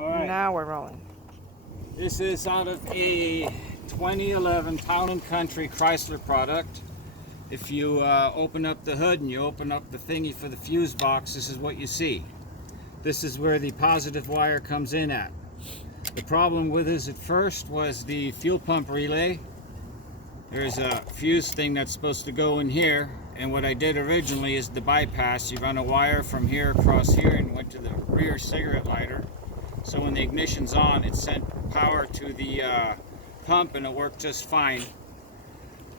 All right. Now we're rolling. This is out of a 2011 Town & Country Chrysler product. If you open up the hood and you open up the thingy for the fuse box, this is what you see. This is where the positive wire comes in at. The problem with this at first was the fuel pump relay. There's a fuse thing that's supposed to go in here, and what I did originally is the bypass. You run a wire from here across here and went to the rear cigarette lighter. So when the ignition's on, it sent power to the pump and it worked just fine.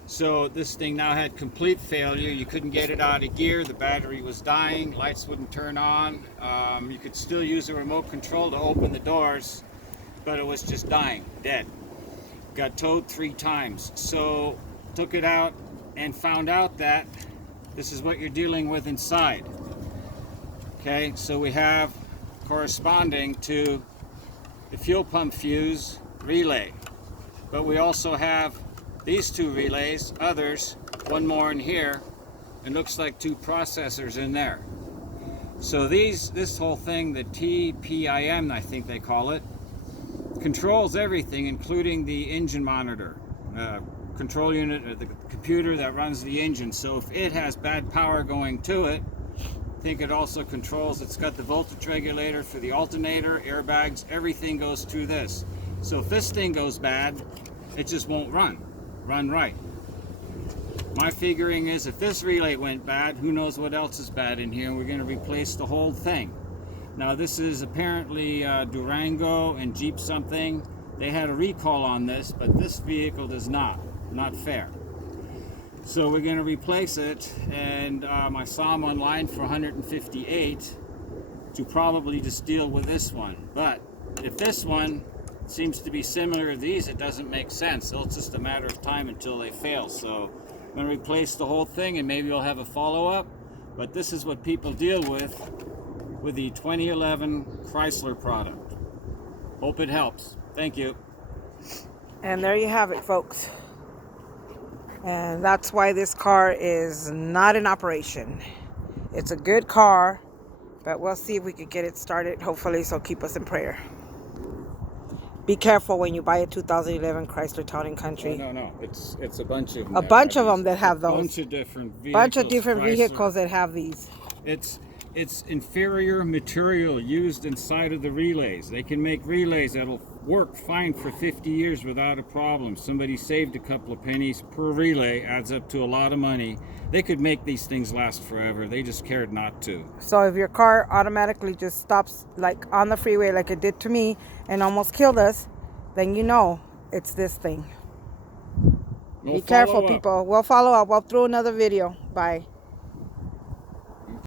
So this thing now had complete failure. You couldn't get it out of gear. The battery was dying. Lights wouldn't turn on. You could still use a remote control to open the doors, but it was just dying, dead. Got towed 3 times. So took it out and found out that this is what you're dealing with inside. Okay, so we have corresponding to the fuel pump fuse relay, but we also have these 2 relays, others, one more in here, and looks like 2 processors in there. So this whole thing, the TPIM, I think they call it, controls everything, including the engine monitor, control unit, or the computer that runs the engine. So if it has bad power going to it, I think it also controls, it's got the voltage regulator for the alternator, airbags, everything goes through this. So if this thing goes bad, it just won't run right. My figuring is if this relay went bad, who knows what else is bad in here, and we're going to replace the whole thing. Now this is apparently Durango and Jeep something. They had a recall on this, but this vehicle does not fair. So we're going to replace it, and I saw them online for $158 to probably just deal with this one. But if this one seems to be similar to these, it doesn't make sense. So it's just a matter of time until they fail. So I'm going to replace the whole thing, and maybe we'll have a follow-up. But this is what people deal with the 2011 Chrysler product. Hope it helps. Thank you. And there you have it, folks. And that's why this car is not in operation. It's a good car, but we'll see if we could get it started, hopefully, so keep us in prayer. Be careful when you buy a 2011 Chrysler Town & Country. No. It's a bunch of them. A bunch of them that have those. A bunch of different vehicles. Bunch of different vehicles that have these. It's inferior material used inside of the relays. They can make relays that'll work fine for 50 years without a problem. Somebody saved a couple of pennies per relay, adds up to a lot of money. They could make these things last forever. They just cared not to. So if your car automatically just stops like on the freeway like it did to me and almost killed us, then you know it's this thing. Be careful, people. We'll follow up. We'll throw another video. Bye.